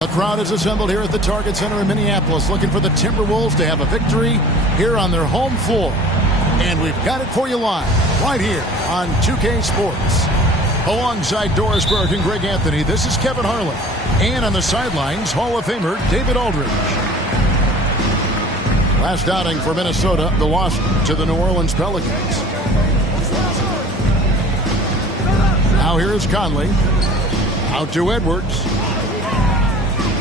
A crowd is assembled here at the Target Center in Minneapolis looking for the Timberwolves to have a victory here on their home floor. And we've got it for you live right here on 2K Sports. Alongside Doris Burke and Greg Anthony, this is Kevin Harlan. And on the sidelines, Hall of Famer David Aldridge. Last outing for Minnesota, the loss to the New Orleans Pelicans. Now here is Conley. Out to Edwards.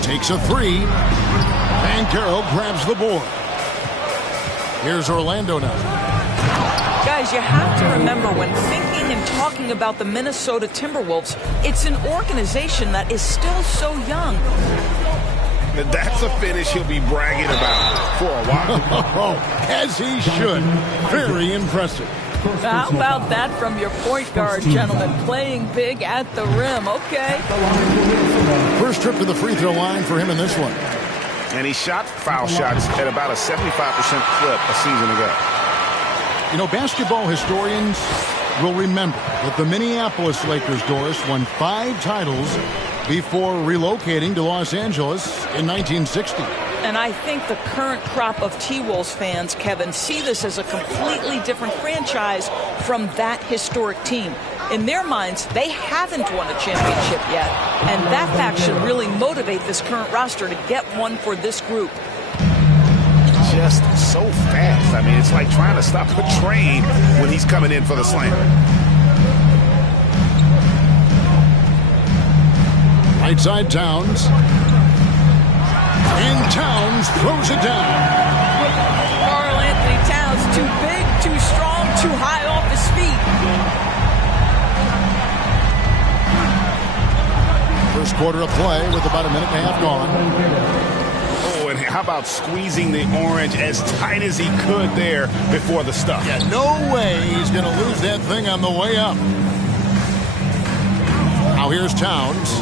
Takes a three. And Carroll grabs the board. Here's Orlando now. Guys, you have to remember when thinking and talking about the Minnesota Timberwolves, it's an organization that is still so young. That's a finish he'll be bragging about for a while. As he should. Very impressive. How about that from your point guard, gentlemen? Playing big at the rim. Okay. First trip to the free throw line for him in this one. And he shot foul shots at about a 75% clip a season ago. You know, basketball historians will remember that the Minneapolis Lakers, Doris, won 5 titles before relocating to Los Angeles in 1960. And I think the current crop of T-Wolves fans, Kevin, see this as a completely different franchise from that historic team. In their minds, they haven't won a championship yet. And that fact should really motivate this current roster to get one for this group. Just so fast. I mean, it's like trying to stop a train when he's coming in for the slam. Right side, Towns. And Towns throws it down. Karl Anthony Towns, too big, too strong, too high off his feet. First quarter of play with about a minute and a half gone. Oh, and how about squeezing the orange as tight as he could there before the stuff? Yeah, no way he's going to lose that thing on the way up. Now here's Towns.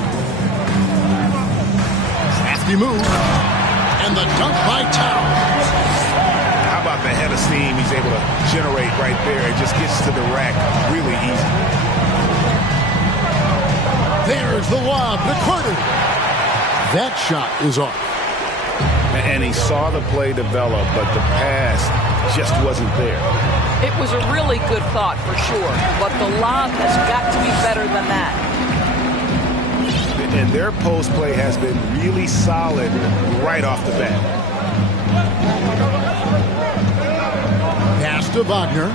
Crafty move. And the dunk by Towns. How about the head of steam he's able to generate right there? It just gets to the rack really easy. There's the lob to Carter. That shot is off. And he saw the play develop, but the pass just wasn't there. It was a really good thought for sure, but the lob has got to be better than that. And their post play has been really solid right off the bat. Pass to Wagner.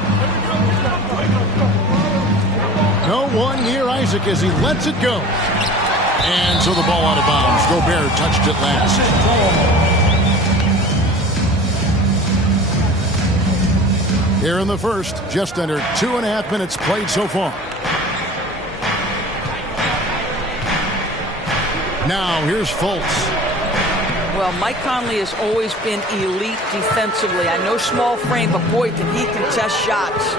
No one near Isaac as he lets it go. And so the ball out of bounds. Gobert touched it last. Here in the first, just under 2.5 minutes played so far. Now here's Fultz. Well, Mike Conley has always been elite defensively. I know small frame, but boy, can he contest shots.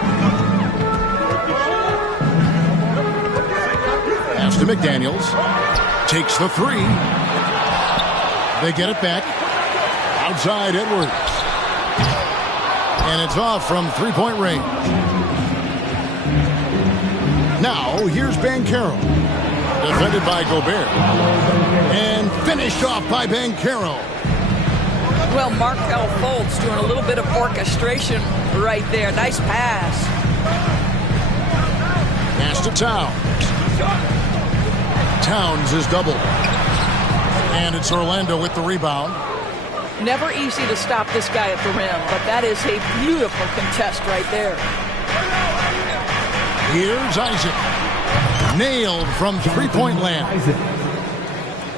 Pass to McDaniels. Takes the three. They get it back. Outside Edwards. And it's off from three-point range. Now, here's Banchero. Defended by Gobert. And finished off by Banchero. Well, Markelle Fultz doing a little bit of orchestration right there. Nice pass. Pass to Towns. Towns is doubled. And it's Orlando with the rebound. Never easy to stop this guy at the rim, but that is a beautiful contest right there. Here's Isaac. Nailed from three-point land.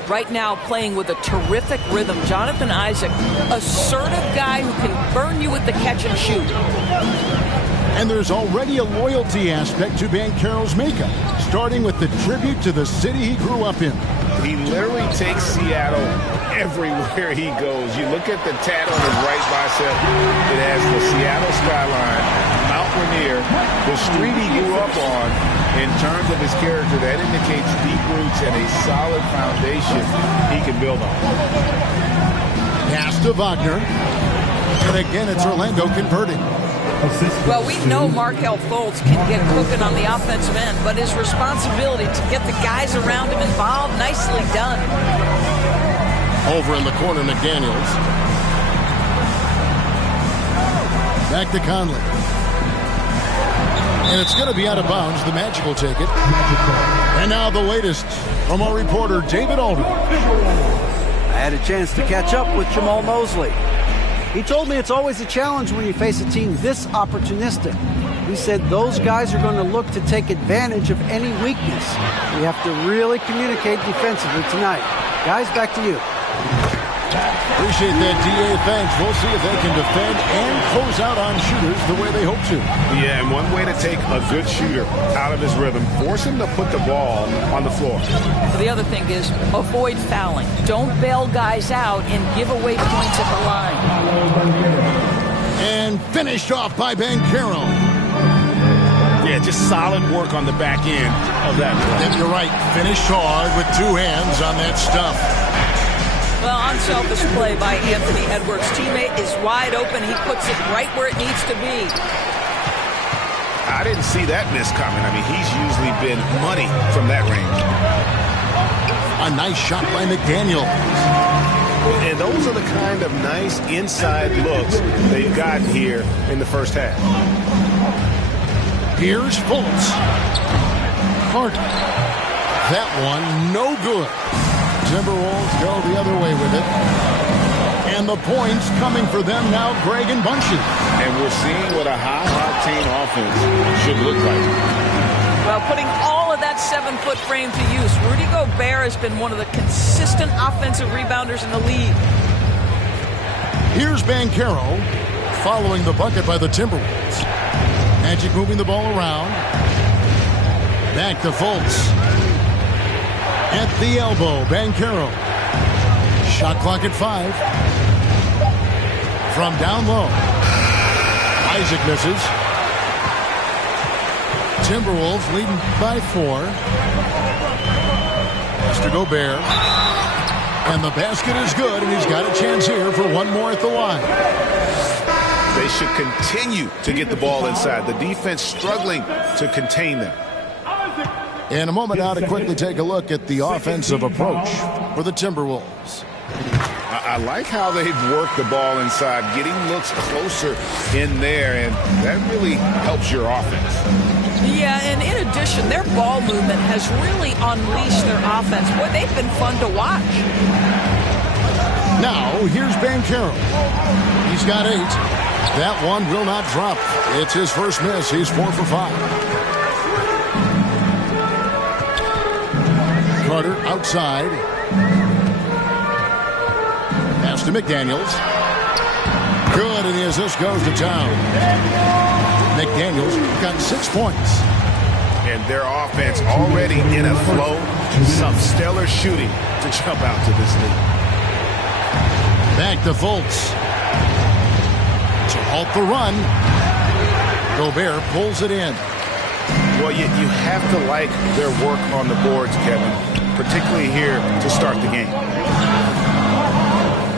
Right now playing with a terrific rhythm. Jonathan Isaac, assertive guy who can burn you with the catch and shoot. And there's already a loyalty aspect to Banchero's makeup, starting with the tribute to the city he grew up in. He literally takes Seattle everywhere he goes. You look at the tat on his right bicep. It has the Seattle skyline, Mount Rainier, the street he grew up on. In terms of his character, that indicates deep roots and a solid foundation he can build on. Pass to Wagner. And again, it's Orlando converting. Well, we know Markelle Fultz can get cooking on the offensive end, but his responsibility to get the guys around him involved, nicely done. Over in the corner, McDaniels. Back to Conley. And it's going to be out of bounds. The Magic will take it. And now the latest from our reporter, David Aldridge. I had a chance to catch up with Jamal Mosley. He told me it's always a challenge when you face a team this opportunistic. He said those guys are going to look to take advantage of any weakness. We have to really communicate defensively tonight. Guys, back to you. Appreciate that, D.A. Thanks. We'll see if they can defend and close out on shooters the way they hope to. Yeah, and one way to take a good shooter out of his rhythm, force him to put the ball on the floor. The other thing is avoid fouling. Don't bail guys out and give away points at the line. And finished off by Banchero. Yeah, just solid work on the back end of that play. And you're right. Finished hard with two hands on that stuff. Well, unselfish play by Anthony Edwards. Teammate is wide open. He puts it right where it needs to be. I didn't see that miss coming. I mean, he's usually been money from that range. A nice shot by McDaniels. And those are the kind of nice inside looks they've gotten here in the first half. Here's Fultz. Carter. That one, no good. Timberwolves go the other way with it. And the points coming for them now, Greg and Bunches. And we're seeing what a high-octane offense should look like. Well, putting all of that 7-foot frame to use, Rudy Gobert has been one of the consistent offensive rebounders in the league. Here's Banchero following the bucket by the Timberwolves. Magic moving the ball around. Back to Fultz. At the elbow, Banchero. Shot clock at 5. From down low. Isaac misses. Timberwolves leading by 4. Mr. Gobert. And the basket is good, and he's got a chance here for one more at the line. They should continue to get the ball inside. The defense struggling to contain them. In a moment now to quickly take a look at the offensive approach for the Timberwolves. I like how they've worked the ball inside, getting looks closer in there, and that really helps your offense. Yeah, and in addition, their ball movement has really unleashed their offense. Boy, they've been fun to watch. Now, here's Banchero. He's got 8. That one will not drop. It's his first miss. He's 4 for 5. Carter outside. Pass to McDaniels. Good, and the assist goes to Town. McDaniels got 6 points. And their offense already in a flow. Some stellar shooting to jump out to this lead. Back to Fultz. To halt the run. Gobert pulls it in. Well, you have to like their work on the boards, Kevin, particularly here to start the game.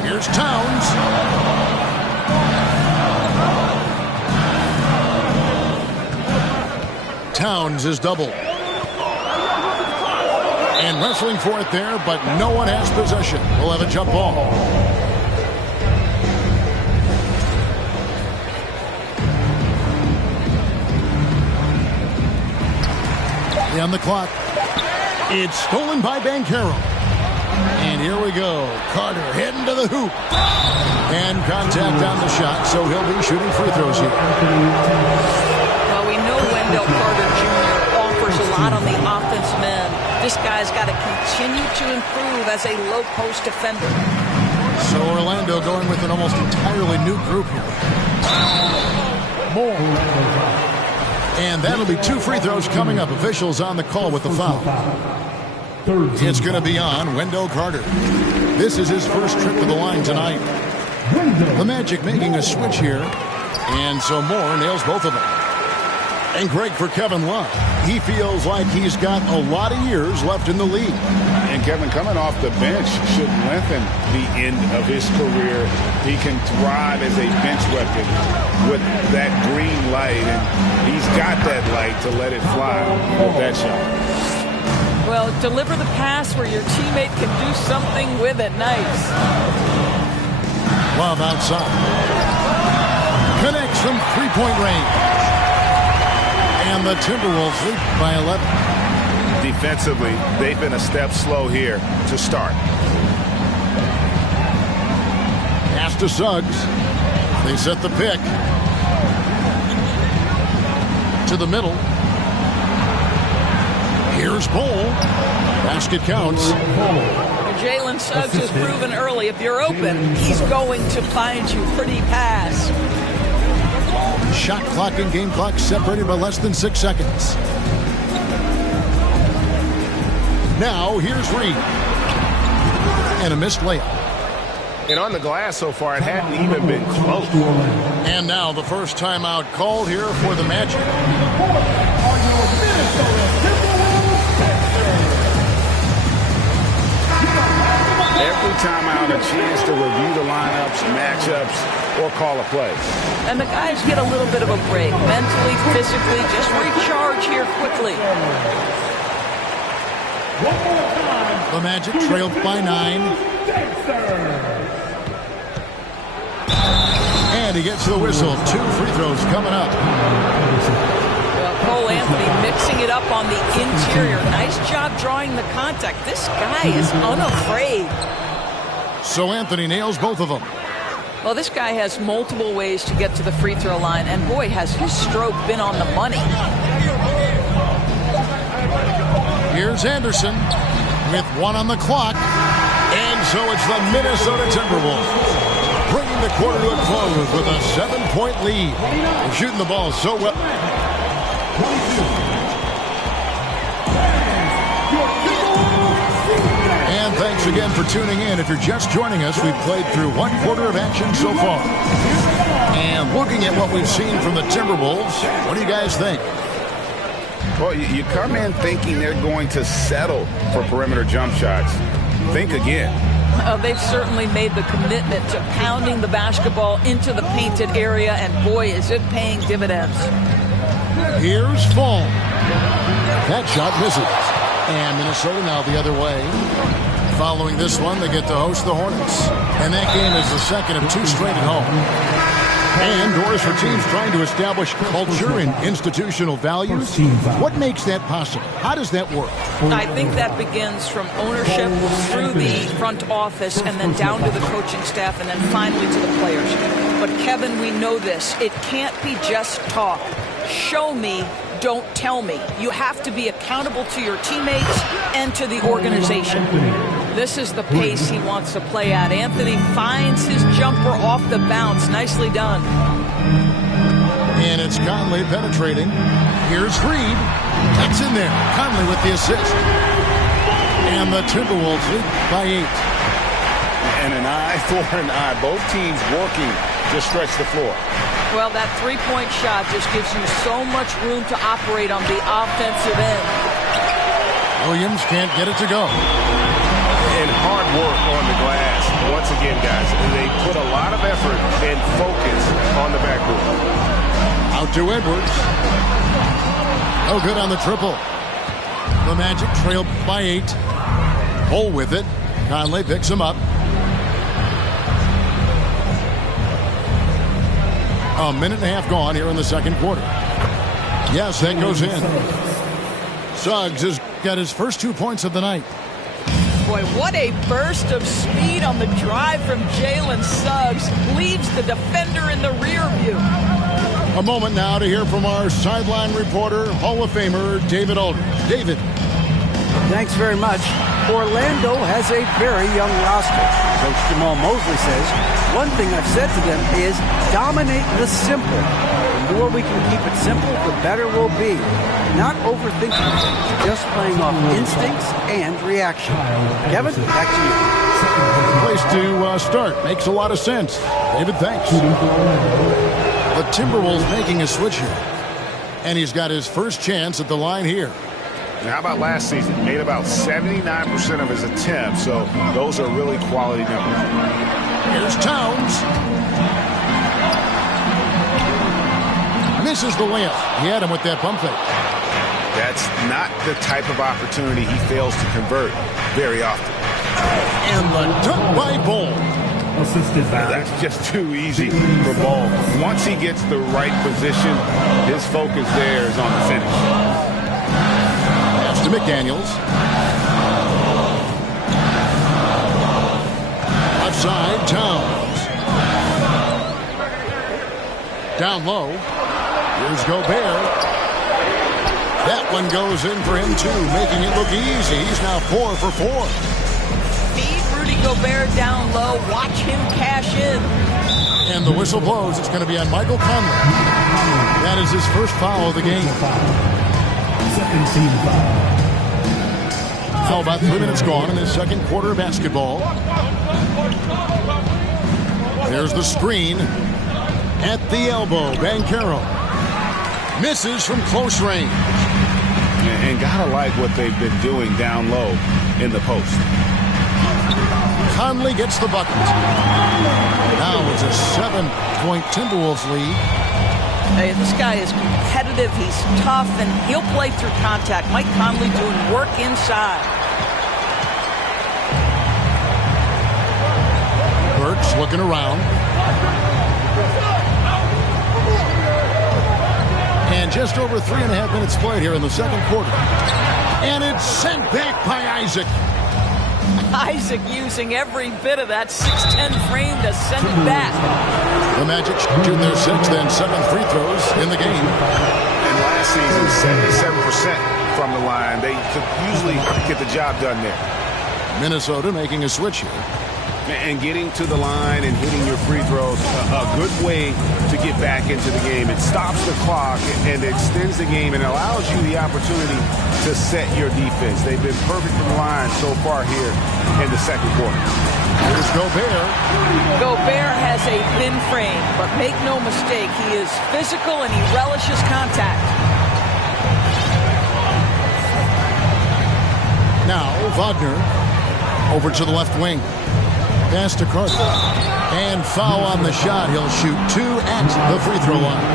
Here's Towns. Towns is double. wrestling for it there, but no one has possession. We'll have a jump ball. On the clock. It's stolen by Banchero. And here we go. Carter heading to the hoop. And contact on the shot, so he'll be shooting free throws here. Well, we know Wendell Carter Jr. offers a lot on the offensive end. This guy's got to continue to improve as a low-post defender. So Orlando going with an almost entirely new group here. More. And that'll be 2 free throws coming up. Officials on the call with the foul. It's going to be on Wendell Carter. This is his first trip to the line tonight. The Magic making a switch here. And so Moore nails both of them. And great for Kevin Love. He feels like he's got a lot of years left in the league. And Kevin, coming off the bench should lengthen the end of his career. He can thrive as a bench weapon with that green light, and he's got that light to let it fly with that shot. Well, deliver the pass where your teammate can do something with it. Nice. Love outside. Connects from three-point range. And the Timberwolves lead by 11. Defensively, they've been a step slow here to start. Pass to Suggs. They set the pick. To the middle. Here's Bol. Basket counts. Jalen Suggs has proven early, if you're open, he's going to find you. Pretty pass. Shot clock and game clock separated by less than 6 seconds. Now here's Reed. And a missed layup. And on the glass so far, it hadn't even been close. And now the first timeout called here for the Magic. Every timeout, a chance to review the lineups, matchups, or call a play. And the guys get a little bit of a break. Mentally, physically, just recharge here quickly. The Magic trailed by 9. And he gets the whistle. 2 free throws coming up. Well, Cole Anthony mixing it up on the interior. Nice job drawing the contact. This guy is unafraid. So Anthony nails both of them. Well, this guy has multiple ways to get to the free throw line. And boy, has his stroke been on the money. Here's Anderson with 1 on the clock. And so it's the Minnesota Timberwolves bringing the quarter to a close with a 7-point lead. They're shooting the ball so well. And thanks again for tuning in. If you're just joining us, we've played through 1 quarter of action so far. And looking at what we've seen from the Timberwolves, what do you guys think? Well, you come in thinking they're going to settle for perimeter jump shots. Think again. They've certainly made the commitment to pounding the basketball into the painted area, and boy, is it paying dividends. Here's Fall. That shot misses. And Minnesota now the other way. Following this one, they get to host the Hornets. And that game is the second of 2 straight at home. And doors for teams trying to establish culture and institutional values. What makes that possible? How does that work? I think that begins from ownership through the front office and then down to the coaching staff and then finally to the players. But Kevin, we know this. It can't be just talk. Show me, don't tell me. You have to be accountable to your teammates and to the organization. This is the pace he wants to play at. Anthony finds his jumper off the bounce. Nicely done. And it's Conley penetrating. Here's Reed. Gets in there. Conley with the assist. And the Timberwolves lead by 8. And an eye for an eye. Both teams working to stretch the floor. Well, that three-point shot just gives you so much room to operate on the offensive end. Williams can't get it to go. And hard work on the glass. Once again, guys, they put a lot of effort and focus on the backboard. Out to Edwards. No good on the triple. The Magic trail by 8. Hole with it. Conley picks him up. A minute and a half gone here in the second quarter. Yes, that goes in. Suggs has got his first 2 points of the night. Boy, what a burst of speed on the drive from Jalen Suggs. Leaves the defender in the rear view. A moment now to hear from our sideline reporter, Hall of Famer David Aldridge. David. Thanks very much. Orlando has a very young roster. Coach Jamal Mosley says, one thing I've said to them is dominate the simple. The more we can keep it simple, the better we'll be. Not overthinking things, just playing off instincts and reaction. Kevin, back to you. Place to start. Makes a lot of sense. David, thanks. The Timberwolves making a switch here. And he's got his first chance at the line here. Now, how about last season? He made about 79% of his attempts, so those are really quality numbers. Here's Towns. Misses the layup. He had him with that pump fake. That's not the type of opportunity he fails to convert very often. And the dunk by Ball. That's just too easy for Ball. Once he gets the right position, his focus there is on the finish. Pass to McDaniels. Left side, Towns. Down low. Here's Gobert. That one goes in for him, too, making it look easy. He's now 4 for 4. Feed Rudy Gobert down low. Watch him cash in. And the whistle blows. It's going to be on Michael Conley. That is his first foul of the game. So about 3 minutes gone in the second quarter of basketball. There's the screen. At the elbow, Banchero. Misses from close range. And gotta like what they've been doing down low in the post. Conley gets the bucket. Now it's a 7-point Timberwolves lead. Hey, this guy is competitive. He's tough, and he'll play through contact. Mike Conley doing work inside. Burks looking around. And just over 3.5 minutes played here in the second quarter. And it's sent back by Isaac. Isaac using every bit of that 6'10 frame to send it back. The Magic shoot their 6th and 7th free throws in the game. And last season, 77% from the line. They could usually get the job done there. Minnesota making a switch here. And getting to the line and hitting your free throws, a good way to get back into the game. It stops the clock and extends the game and allows you the opportunity to set your defense. They've been perfect from the line so far here in the second quarter. Here's Gobert. Gobert has a thin frame, but make no mistake, he is physical and he relishes contact. Now Wagner over to the left wing. Pass to Carter. And foul on the shot. He'll shoot 2 at the free throw line.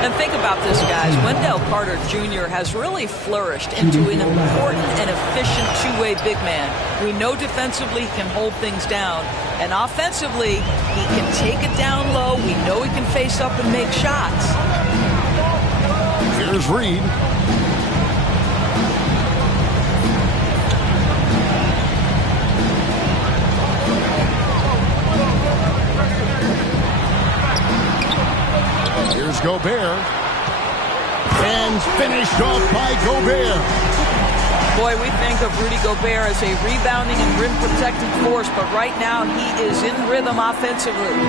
And think about this, guys. Wendell Carter Jr. has really flourished into an important and efficient two-way big man. We know defensively he can hold things down. And offensively, he can take it down low. We know he can face up and make shots. Here's Reed. Here's Gobert. And finished off by Gobert. Boy, we think of Rudy Gobert as a rebounding and rim-protecting force, but right now he is in rhythm offensively.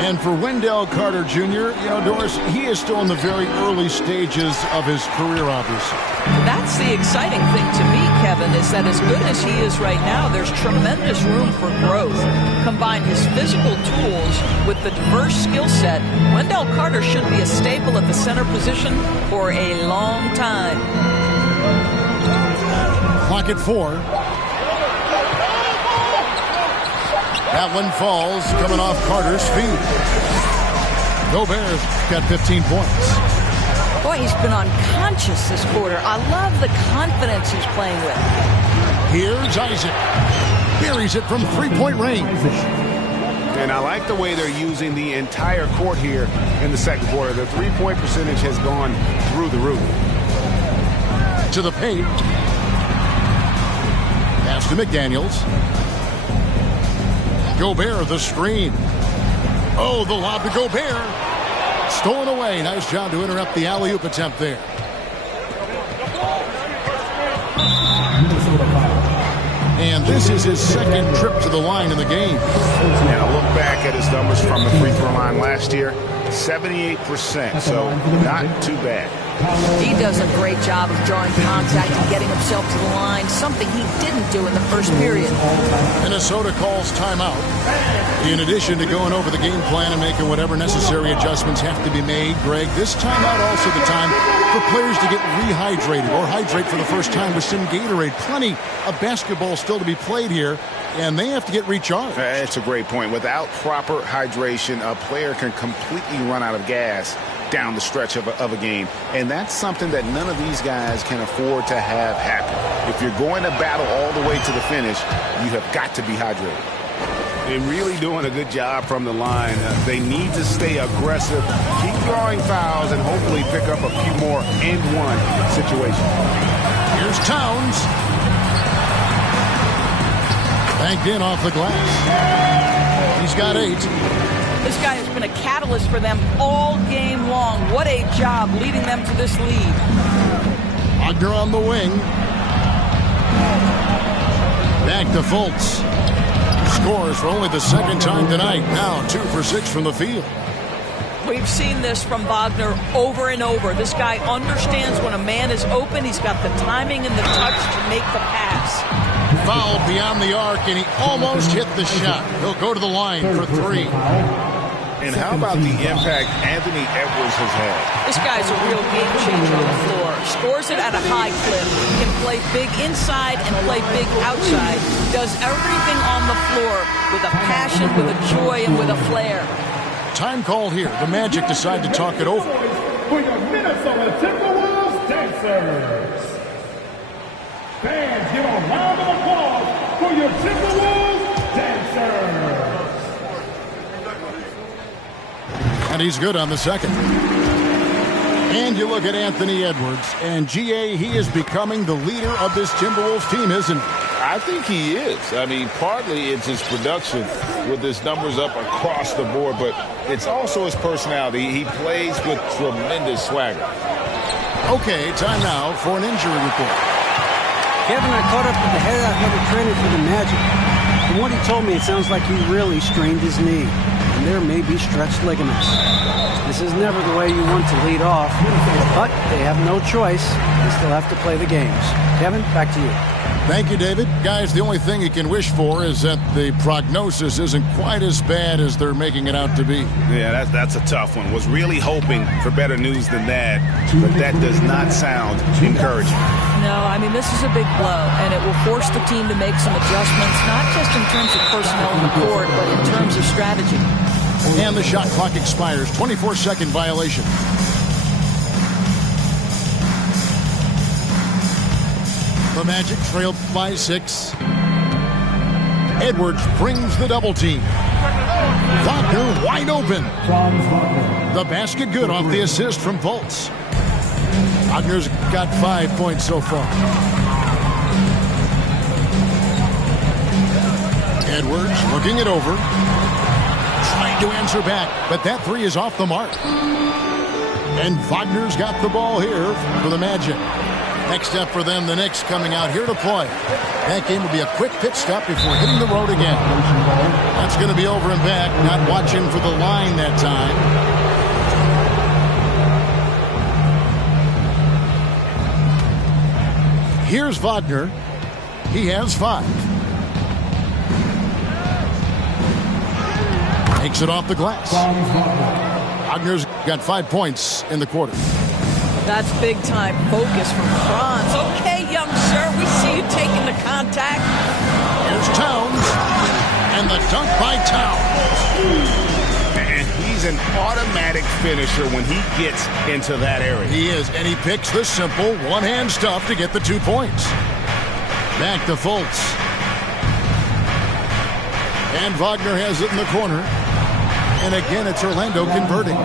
And for Wendell Carter Jr., Doris, he is still in the very early stages of his career, obviously. That's the exciting thing to me, Kevin, is that as good as he is right now, there's tremendous room for growth. Combine his physical tools with the diverse skill set, Wendell Carter should be a staple at the center position for a long time. Clock at 4. That one falls, coming off Carter's feet. Gobert's got 15 points. Boy, he's been unconscious this quarter. I love the confidence he's playing with. Here's Isaac. Buries it from three-point range. And I like the way they're using the entire court here in the second quarter. The three-point percentage has gone through the roof. To the paint. Pass to McDaniels. Gobert, the screen. Oh, the lob to Gobert. Stolen away. Nice job to interrupt the alley-oop attempt there. And this is his second trip to the line in the game. And a look back at his numbers from the free throw line last year, 78%, so not too bad. He does a great job of drawing contact and getting himself to the line, something he didn't do in the first period. Minnesota calls timeout. In addition to going over the game plan and making whatever necessary adjustments have to be made, Greg, this timeout also the time for players to get rehydrated or hydrate for the first time with some Gatorade. Plenty of basketball still to be played here, and they have to get recharged. That's a great point. Without proper hydration, a player can completely run out of gas down the stretch of a game. And that's something that none of these guys can afford to have happen. If you're going to battle all the way to the finish, you have got to be hydrated. They're really doing a good job from the line. They need to stay aggressive, keep drawing fouls, and hopefully pick up a few more and-one situations. Here's Towns. Banked in off the glass. He's got 8. This guy has been a catalyst for them all game long. What a job leading them to this lead. Wagner on the wing. Back to Fultz. Scores for only the second time tonight. Now 2 for 6 from the field. We've seen this from Wagner over and over. This guy understands when a man is open. He's got the timing and the touch to make the pass. Fouled beyond the arc, and he almost hit the shot. He'll go to the line for 3. And how about the impact Anthony Edwards has had? This guy's a real game changer on the floor. Scores it at a high clip. Can play big inside and play big outside. Does everything on the floor with a passion, with a joy, and with a flair. Time called here. The Magic decide to talk it over. For your Minnesota Timberwolves dancers. Fans, give a round of applause for your Timberwolves dancers. And he's good on the second. And you look at Anthony Edwards, and G.A., he is becoming the leader of this Timberwolves team, isn't he? I think he is. I mean, partly it's his production with his numbers up across the board, but it's also his personality. He plays with tremendous swagger. Okay, time now for an injury report. Kevin, I caught up with the head of training for the Magic. From what he told me, it sounds like he really strained his knee, and there may be stretched ligaments. This is never the way you want to lead off, but they have no choice. They still have to play the games. Kevin, back to you. Thank you, David. Guys, the only thing you can wish for is that the prognosis isn't quite as bad as they're making it out to be. Yeah, that's a tough one. Was really hoping for better news than that, but that does not sound encouraging. No, I mean, this is a big blow, and it will force the team to make some adjustments, not just in terms of personnel on the court, but in terms of strategy. And the shot clock expires. 24-second violation. The Magic trail by 6. Edwards brings the double team. Wagner wide open. The basket good off the assist from Fultz. Wagner's got 5 points so far. Edwards looking it over. Trying to answer back, but that 3 is off the mark. And Wagner's got the ball here for the Magic. Next up for them, the Knicks coming out here to play. That game will be a quick pit stop before hitting the road again. That's going to be over and back, not watching for the line that time. Here's Wagner. He has 5. Takes it off the glass. Wagner's got 5 points in the quarter. That's big-time focus from Franz. Okay, young sir, we see you taking the contact. Here's Towns, and the dunk by Towns. And he's He's an automatic finisher when he gets into that area. He is, and he picks the simple one-hand stuff to get the 2 points. Back to Fultz. And Wagner has it in the corner. And again, it's Orlando converting.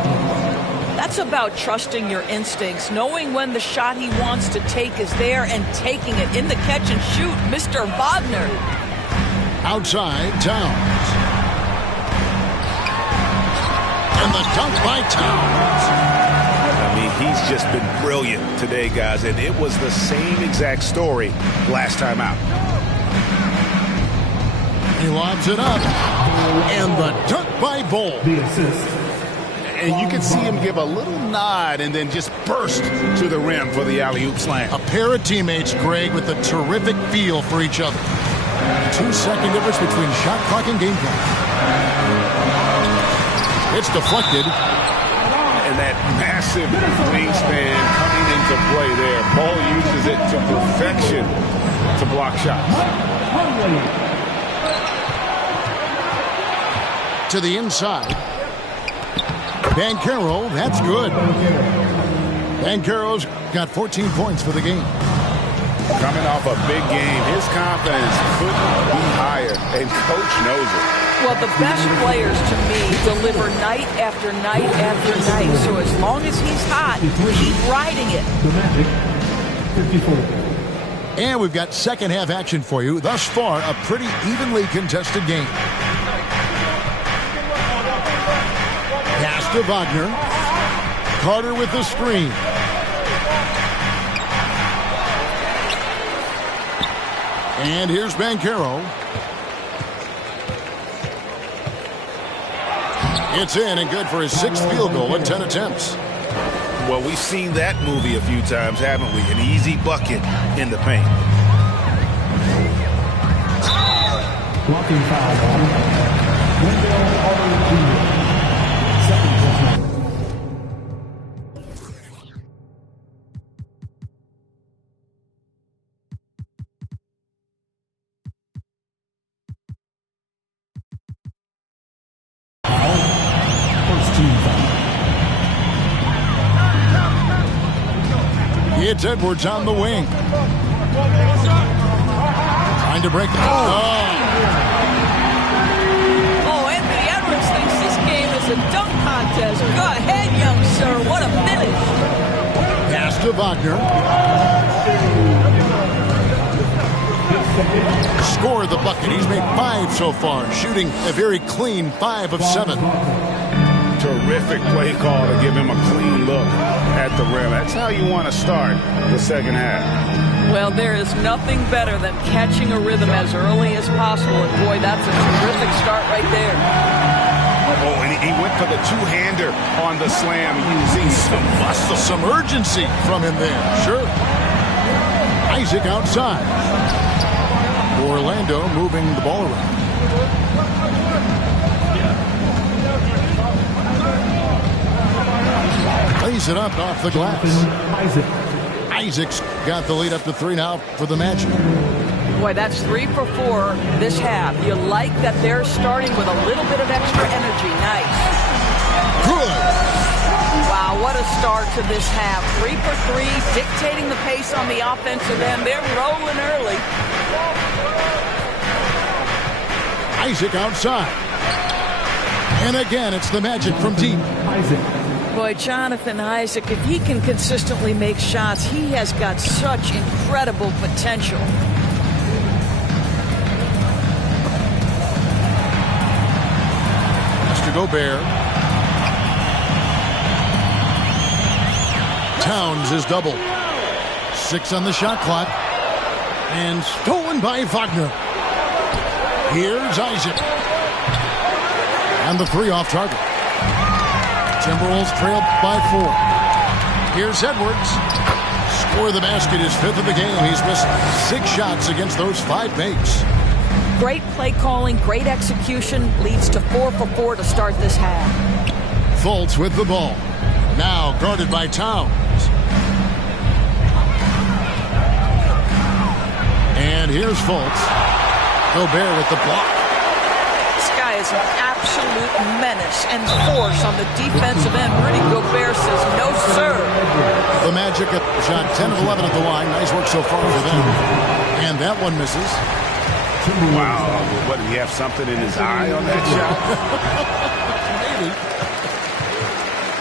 That's about trusting your instincts, knowing when the shot he wants to take is there and taking it in the catch and shoot. Mr. Wagner. Outside, Towns. And the dunk by Towns. I mean, he's just been brilliant today, guys, and it was the same exact story last time out. He lobs it up. And the dunk by Bull. The assist. And you can see him give a little nod and then just burst to the rim for the alley-oop slam. A pair of teammates, Greg, with a terrific feel for each other. 2-second difference between shot clock and game clock. It's deflected. And that massive wingspan coming into play there. Ball uses it to perfection to block shots. To the inside. Banchero, that's good. Banchero's got 14 points for the game. Coming off a big game, his confidence couldn't be higher, and Coach knows it. Well, the best players, to me, deliver night after night after night. So as long as he's hot, keep riding it. The Magic, 54. And we've got second half action for you. Thus far, a pretty evenly contested game. Pass to Wagner. Carter with the screen. And here's Banchero. It's in and good for his 6th field goal in 10 attempts. Well, we've seen that movie a few times, haven't we? An easy bucket in the paint. Blocking foul on Wendell Carter Jr. Second touchdown. First team foul. It's Edwards on the wing. Trying to break the... Oh, Anthony Edwards thinks this game is a dunk contest. Go ahead, young sir. What a finish. Pass to Wagner. Scored the bucket. He's made 5 so far, shooting a very clean 5 of 7. Terrific play call to give him a clean look at the rim. That's how you want to start the second half. Well, there is nothing better than catching a rhythm as early as possible. And boy, that's a terrific start right there. Oh, and he went for the two-hander on the slam using some muscle. Some urgency from him there. Sure. Isaac outside. Orlando moving the ball around. Plays it up off the glass. Isaac's got the lead up to 3 now for the Magic. Boy, that's 3 for 4 this half. You like that they're starting with a little bit of extra energy. Nice. Good. Wow, what a start to this half. 3 for 3, dictating the pace on the offensive end. They're rolling early. Isaac outside. And again, it's the Magic from deep. Isaac. Boy, Jonathan Isaac, if he can consistently make shots, he has got such incredible potential. Has to Gobert. Towns is double. 6 on the shot clock. And stolen by Wagner. Here's Isaac. And the 3 off target. Timberwolves trailed by 4. Here's Edwards. Score the basket, his 5th of the game. He's missed 6 shots against those 5 mates. Great play calling, great execution, leads to 4 for 4 to start this half. Fultz with the ball. Now guarded by Towns. And here's Fultz. Gobert with the block. This guy is an absolute menace and force on the defensive end. Rudy Gobert says, no, sir. The Magic shot 10 of 11 at the line. Nice work so far for them. And that one misses. Wow. What, did he have something in his eye on that shot? Maybe.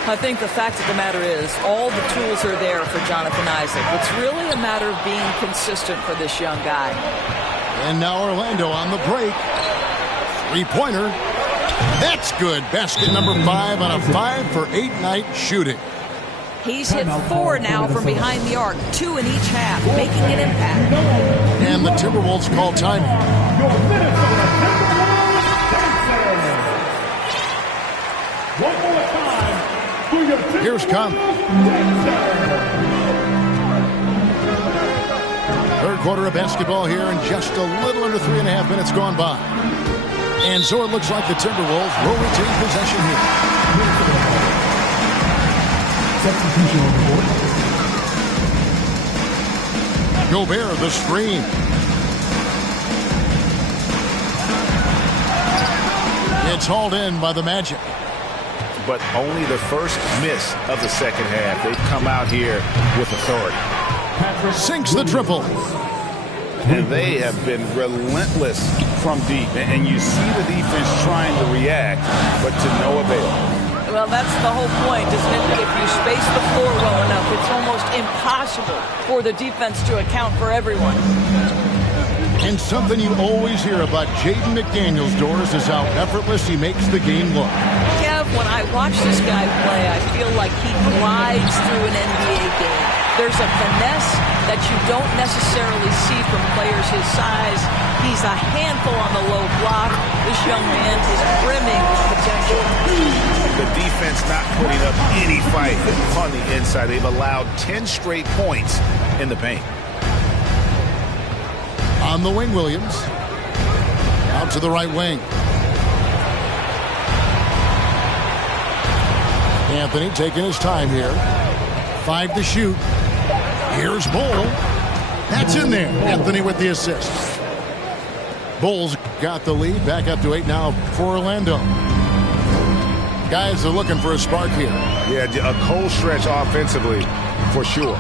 I think the fact of the matter is all the tools are there for Jonathan Isaac. It's really a matter of being consistent for this young guy. And now Orlando on the break. Three-pointer. That's good. Basket number 5 on a 5-for-8 night shooting. He's hit 4 now from behind the arc, 2 in each half, making an impact. And the Timberwolves call timeout. One more time. Here's Conley. Third quarter of basketball here, and just a little under 3.5 minutes gone by. And so it looks like the Timberwolves will retain possession here. Substitution on the board. Gobert, the screen. It's hauled in by the Magic. But only the first miss of the second half. They've come out here with authority. Sinks the triple. And they have been relentless from deep. And you see the defense trying to react, but to no avail. Well, that's the whole point, isn't it? If you space the floor well enough, it's almost impossible for the defense to account for everyone. And something you always hear about Jaden McDaniels, Doris, is how effortless he makes the game look. Kev, when I watch this guy play, I feel like he glides through an NBA game. There's a finesse that you don't necessarily see from players his size. He's a handful on the low block. This young man is brimming with potential. The defense not putting up any fight on the inside. They've allowed 10 straight points in the paint. On the wing, Williams. Out to the right wing. Anthony taking his time here. 5 to shoot. Here's Bull. That's in there. Anthony with the assist. Bulls got the lead. Back up to 8 now for Orlando. Guys are looking for a spark here. Yeah, a cold stretch offensively for sure.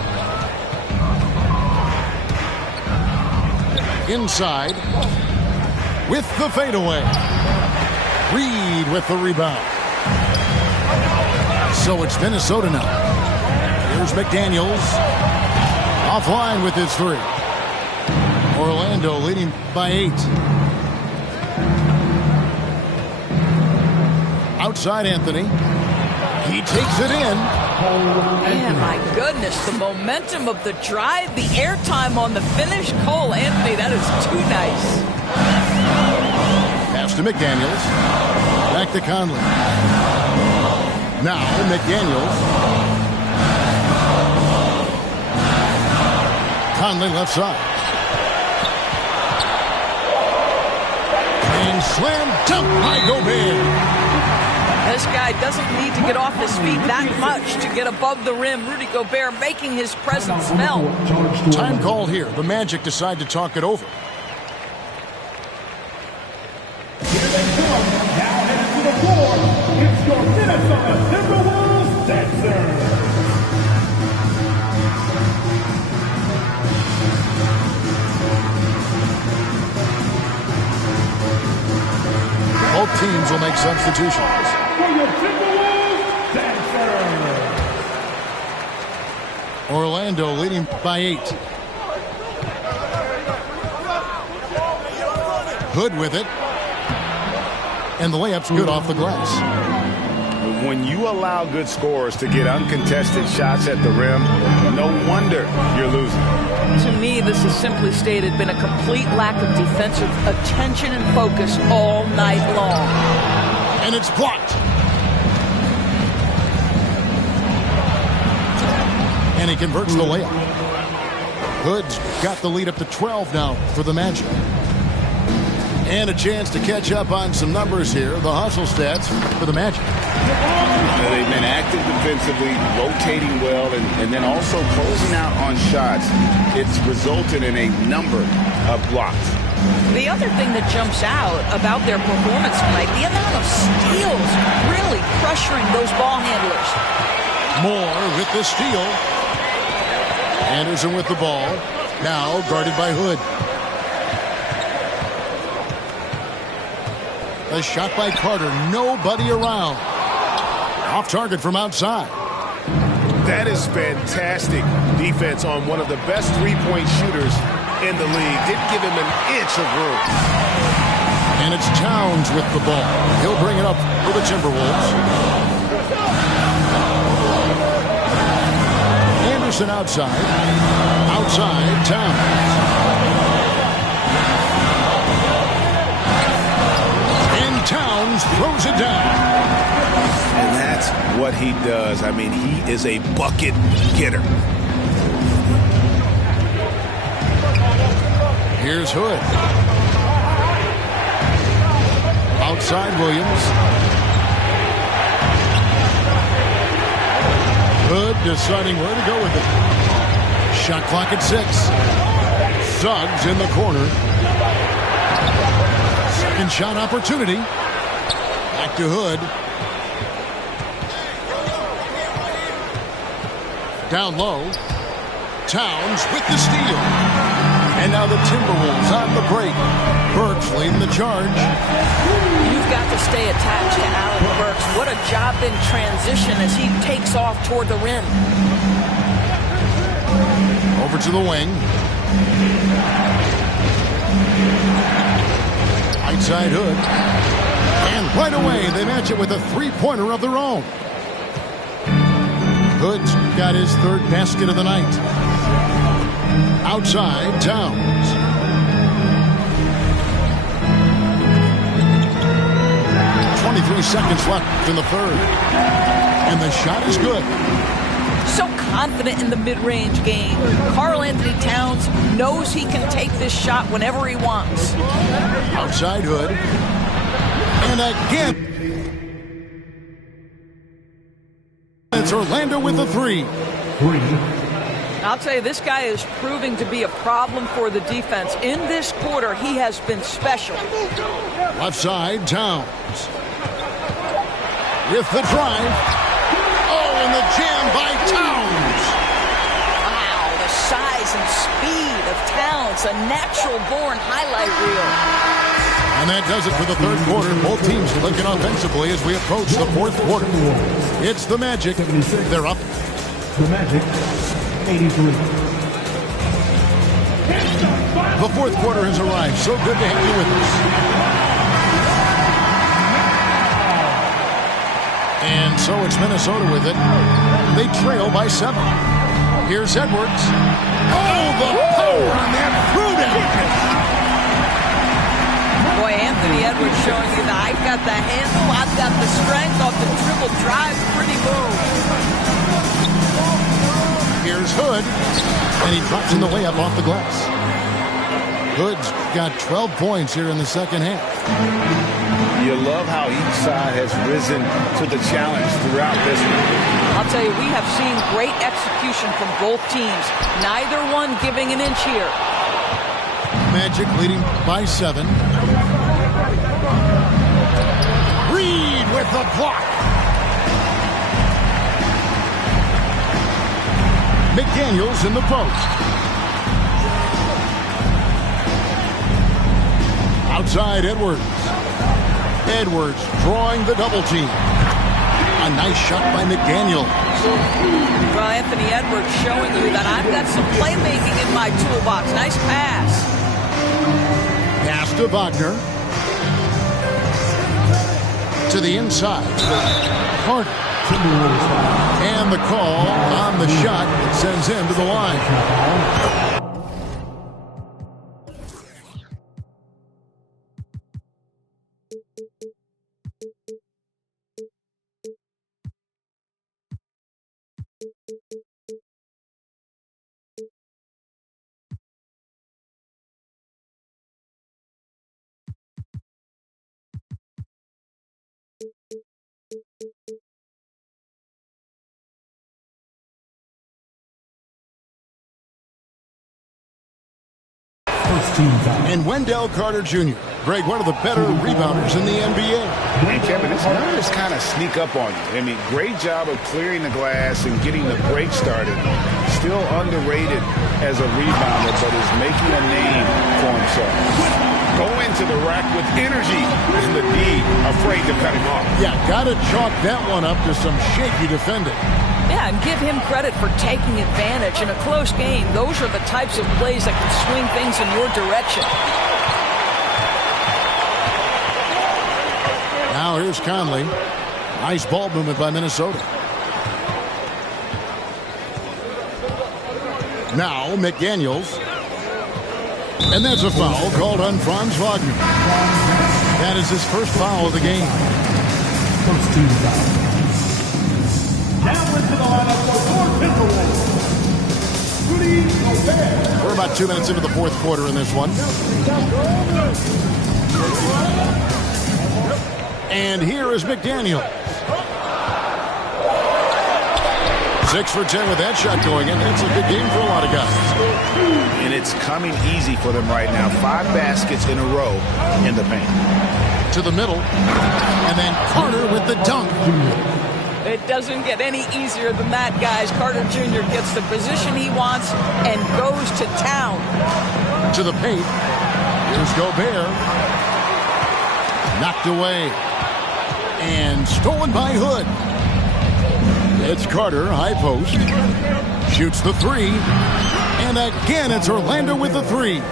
Inside with the fadeaway. Reed with the rebound. So it's Minnesota now. Here's McDaniels. Offline with his 3. Orlando leading by 8. Outside Anthony. He takes it in. Man, my goodness, the momentum of the drive, the airtime on the finish. Cole Anthony, that is too nice. Pass to McDaniels. Back to Conley. Now McDaniels. Conley left side. And slam dunk by Gobert. This guy doesn't need to get off his feet that much to get above the rim. Rudy Gobert making his presence felt. Time call here. The Magic decide to talk it over. Here they come. Now headed to the floor. It's your Minnesota Timberwolves dancers. Both teams will make substitutions. For your Timberwolves dancers. Orlando leading by 8. Hood with it. And the layup's good off the glass. When you allow good scorers to get uncontested shots at the rim, no wonder you're losing. To me, this has simply stated been a complete lack of defensive attention and focus all night long. And it's blocked. And he converts the layup. Hood's got the lead up to 12 now for the Magic. And a chance to catch up on some numbers here. The hustle stats for the Magic. They've been active defensively, rotating well, and then also closing out on shots. It's resulted in a number of blocks. The other thing that jumps out about their performance tonight, the amount of steals, really pressuring those ball handlers. Moore with the steal. Anderson with the ball. Now guarded by Hood. A shot by Carter. Nobody around. Off target from outside. That is fantastic defense on one of the best three-point shooters in the league. Didn't give him an inch of room. And it's Towns with the ball. He'll bring it up for the Timberwolves. Anderson outside. Outside, Towns. And Towns throws it down. And that's what he does. I mean, he is a bucket getter. Here's Hood. Outside Williams. Hood deciding where to go with it. Shot clock at 6. Suggs in the corner. Second shot opportunity. Back to Hood. Down low. Towns with the steal. And now the Timberwolves on the break. Burks leading the charge. You've got to stay attached to Allen Burks. What a job in transition as he takes off toward the rim. Over to the wing. Outside Hood. And right away they match it with a three-pointer of their own. Hood's got his third basket of the night. Outside, Towns. Seconds left in the third. And the shot is good. So confident in the mid-range game. Karl-Anthony Towns knows he can take this shot whenever he wants. Outside Hood. And again. It's Orlando with the three. I'll tell you, this guy is proving to be a problem for the defense. In this quarter, he has been special. Left side, Towns. With the drive. Oh, and the jam by Towns. Wow, the size and speed of Towns, a natural-born highlight reel. And that does it for the third quarter. Both teams clicking offensively as we approach the fourth quarter. It's the Magic. They're up. The Magic, 83. The fourth quarter has arrived. So good to have you with us. And so it's Minnesota with it. They trail by 7. Here's Edwards. Oh, the power on that throw-down. Boy, Anthony Edwards showing you that I've got the handle, I've got the strength off the dribble drive. Pretty move. Here's Hood. And he drops in the layup off the glass. Hood's got 12 points here in the second half. You love how each side has risen to the challenge throughout this one. I'll tell you, we have seen great execution from both teams. Neither one giving an inch here. Magic leading by 7. Reed with the block. McDaniels in the post. Outside Edwards. Edwards drawing the double team. A nice shot by McDaniel. Well, Anthony Edwards showing you that I've got some playmaking in my toolbox. Nice pass. Pass to Wagner. To the inside. Carter. And the call on the shot that sends him to the line. team foul. And Wendell Carter Jr., Greg, one of the better rebounders in the NBA. And Kevin, it's none of this kind of sneak up on you. I mean, great job of clearing the glass and getting the break started. Still underrated as a rebounder, but is making a name for himself. Go into the rack with energy, and the D afraid to cut him off. Yeah, got to chalk that one up to some shaky defending. Yeah, and give him credit for taking advantage. In a close game, those are the types of plays that can swing things in your direction. Now here's Conley. Nice ball movement by Minnesota. Now McDaniels. And that's a foul called on Franz Wagner. That is his first foul of the game. First team foul. Now into the lineup for Timberwolves, Rudy Gobert. We're about 2 minutes into the fourth quarter in this one. And here is McDaniels. 6 for 10 with that shot going in. That's a good game for a lot of guys. And it's coming easy for them right now. 5 baskets in a row in the paint. To the middle. And then Carter with the dunk. It doesn't get any easier than that, guys. Carter Jr. gets the position he wants and goes to town. To the paint. Here's Gobert. Knocked away. And stolen by Hood. It's Carter, high post. Shoots the 3. And again, it's Orlando with the 3. Yeah,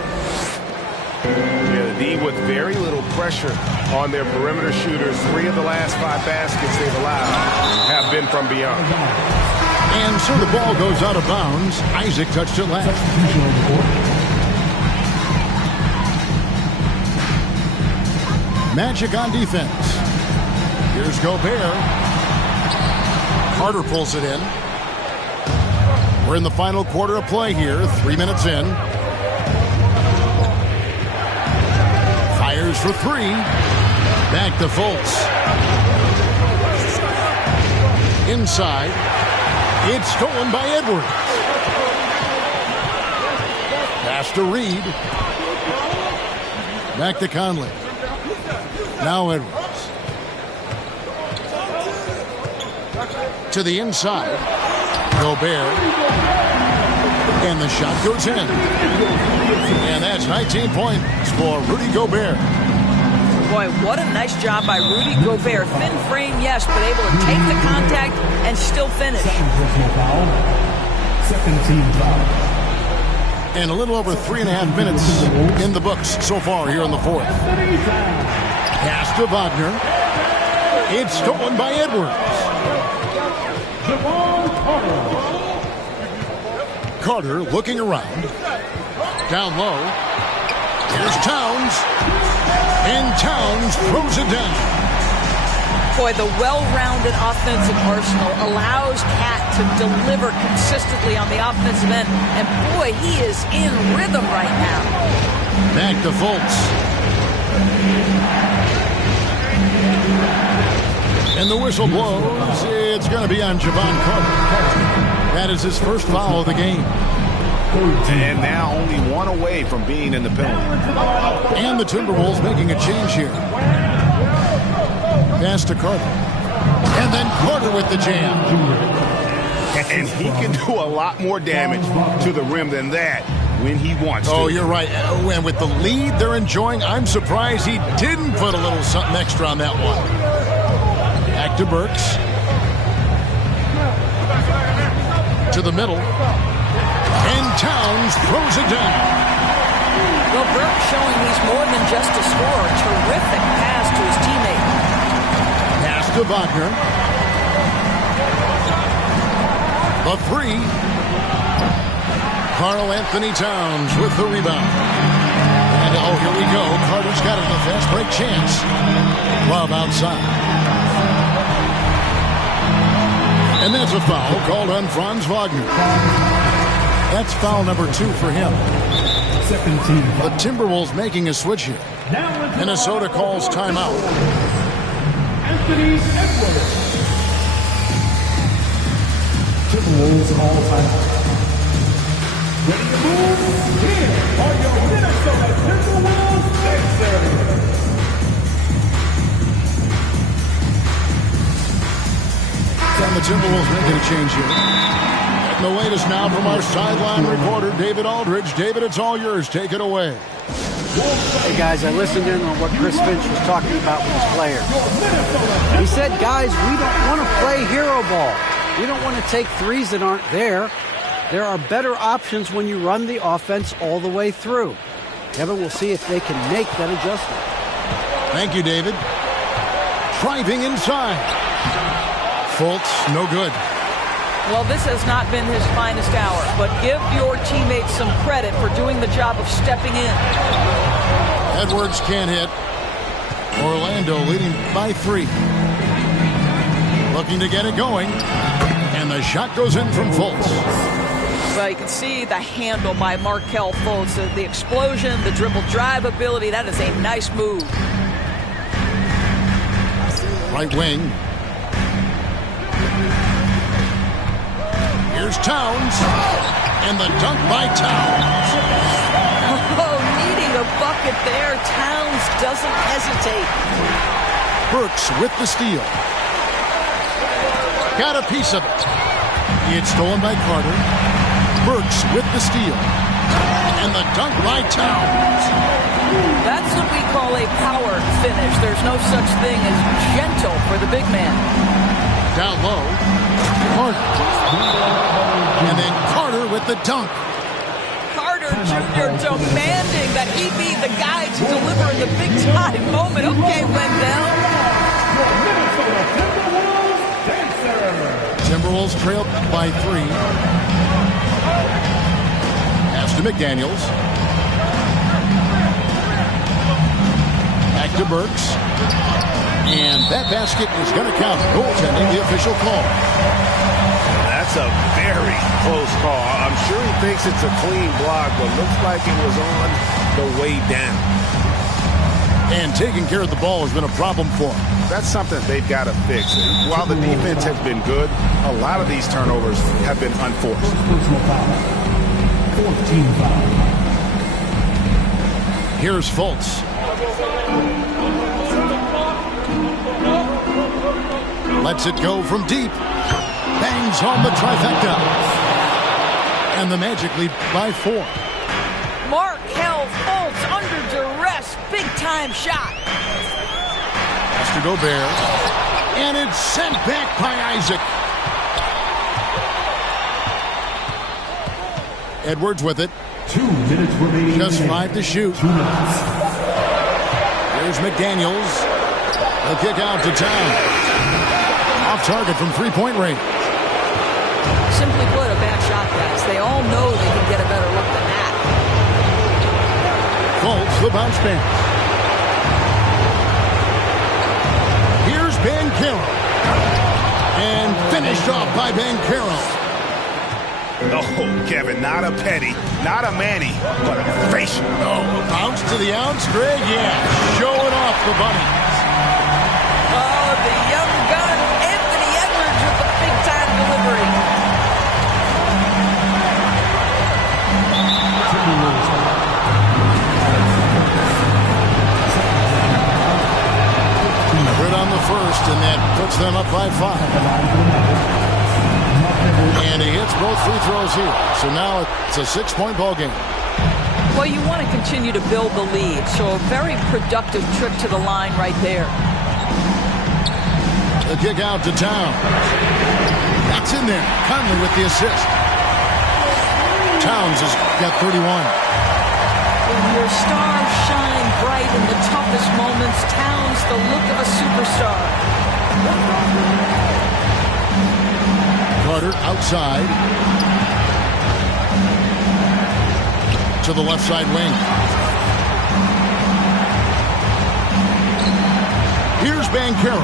the D with very little pressure on their perimeter shooters. 3 of the last 5 baskets they've allowed have been from beyond. And so the ball goes out of bounds. Isaac touched it last. Magic on defense. Here's Gobert. Carter pulls it in. We're in the final quarter of play here. 3 minutes in. Fires for 3. Back to Fultz. Inside. It's stolen by Edwards. Pass to Reed. Back to Conley. Now Edwards. To the inside. Gobert. And the shot goes in. And that's 19 points for Rudy Gobert. Boy, what a nice job by Rudy Gobert. Thin frame, yes, but able to take the contact and still finish. Second team foul. And a little over 3.5 minutes in the books so far here in the fourth. Pass to Wagner. It's stolen by Edwards. Carter looking around. Down low. Here's Towns. And Towns throws it down. Boy, the well-rounded offensive arsenal allows Cat to deliver consistently on the offensive end. And boy, he is in rhythm right now. Back to Fultz. And the whistle blows. It's going to be on Javon Carter. That is his first foul of the game. And now only 1 away from being in the penalty. And the Timberwolves making a change here. Pass to Carter. And then Carter with the jam. And he can do a lot more damage to the rim than that when he wants to. Oh, you're right. And with the lead they're enjoying, I'm surprised he didn't put a little something extra on that one. Back to Burks. To the middle. And Towns throws it down. Well, Burke showing he's more than just a scorer. Terrific pass to his teammate. Pass to Wagner. The 3. Karl Anthony Towns with the rebound. And oh, here we go. Carter's got it in a fast break chance. Love outside. And that's a foul called on Franz Wagner. That's foul number 2 for him. Second team. The Timberwolves making a switch here. Minnesota calls timeout. Anthony Edwards. Timberwolves all time. Ready to move? Here are your Minnesota Timberwolves making a change here. And the latest now from our sideline reporter, David Aldridge. David, it's all yours. Take it away. Hey, guys, I listened in on what Chris Finch was talking about with his players. He said, guys, we don't want to play hero ball. We don't want to take threes that aren't there. There are better options when you run the offense all the way through. Kevin, we'll see if they can make that adjustment. Thank you, David. Driving inside. Fultz, no good. Well, this has not been his finest hour, but give your teammates some credit for doing the job of stepping in. Edwards can't hit. Orlando leading by 3. Looking to get it going. And the shot goes in from Fultz. Well, you can see the handle by Markelle Fultz. The explosion, the dribble drive ability, that is a nice move. Right wing. Here's Towns. And the dunk by Towns. Oh, needing a bucket there. Towns doesn't hesitate. Burks with the steal. Got a piece of it. It's stolen by Carter. Burks with the steal. And the dunk by Towns. That's what we call a power finish. There's no such thing as gentle for the big man. Down low. Carter. And then Carter with the dunk. Carter Jr. demanding that he be the guy to deliver in the big time moment. Okay, Wendell. Timberwolves trailed by 3. Pass to McDaniels. Back to Burks. And that basket is going to count. Goaltending, the official call. That's a very close call. I'm sure he thinks it's a clean block, but looks like it was on the way down. And taking care of the ball has been a problem for him. That's something they've got to fix. While the defense has been good, a lot of these turnovers have been unforced. Personal foul. 14 foul. Here's Fultz. Lets it go from deep. Bangs home the trifecta. And the Magic lead by 4. Markelle Fultz under duress. Big time shot. Has to go Bear. And it's sent back by Isaac. Edwards with it. 2 minutes remaining. Just 5 to shoot. 2 minutes. Here's McDaniels. The kick out to Towns. Off target from 3-point range. Simply put, a bad shot, guys. They all know they can get a better look than that. Fultz, the bounce pass. Here's Banchero. And finished off by Banchero. Oh, Kevin, not a Petty, not a Manny, but a facial. Oh, bounce to the ounce, Greg. Yeah, showing off the bunnies. Oh, the young gun, Anthony Edwards with the big-time delivery. Right on the first, and that puts them up by 5. And he hits both free throws here. So now it's a 6-point ball game. Well, you want to continue to build the lead, so a very productive trip to the line right there. The kick out to Towns. That's in there. Conley with the assist. Towns has got 31. When your stars shine bright in the toughest moments, Towns the look of a superstar. Carter outside. To the left side wing. Here's Banchero.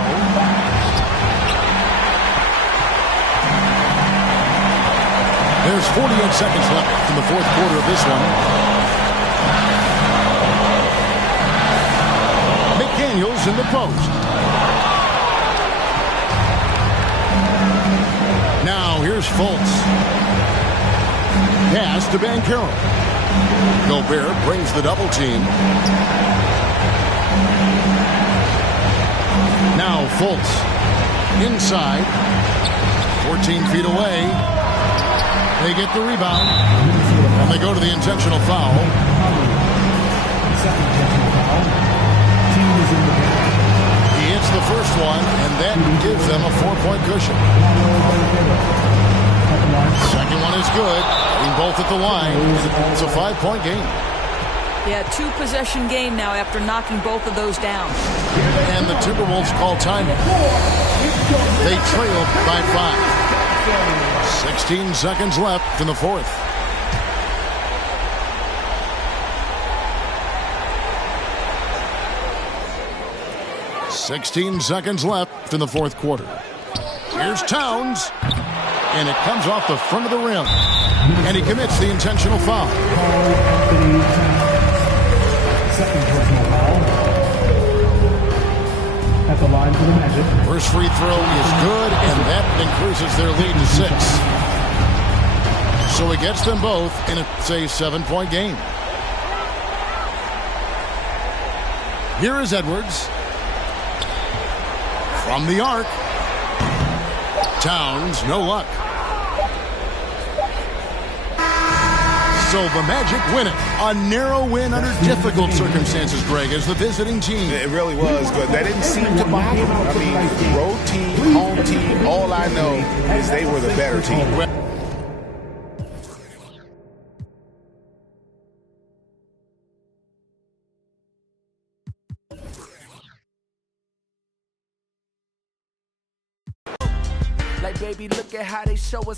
There's 48 seconds left in the fourth quarter of this one. McDaniels in the post. Now here's Fultz. Pass to Banchero. Gobert brings the double team. Now Fultz. Inside. 14 feet away. They get the rebound. And they go to the intentional foul. He hits the first one, and that gives them a 4-point cushion. Second one is good. Being both at the line. It's a 5-point game. Yeah, 2-possession game now after knocking both of those down. And the Timberwolves call timeout. They trail by 5. 16 seconds left in the fourth. "16 seconds left in the fourth quarter. Here's Towns. And it comes off the front of the rim. And he commits the intentional foul. Second personal foul. At the line for the Magic. First free throw is good, and that increases their lead to 6. So he gets them both, and it's a 7-point game. Here is Edwards. From the arc. Towns, no luck. So the Magic win it. A narrow win under difficult circumstances, Greg, as the visiting team. It really was, but that didn't seem to bother them. I mean, road team, home team, all I know is they were the better team. Like, baby, look at how they show us.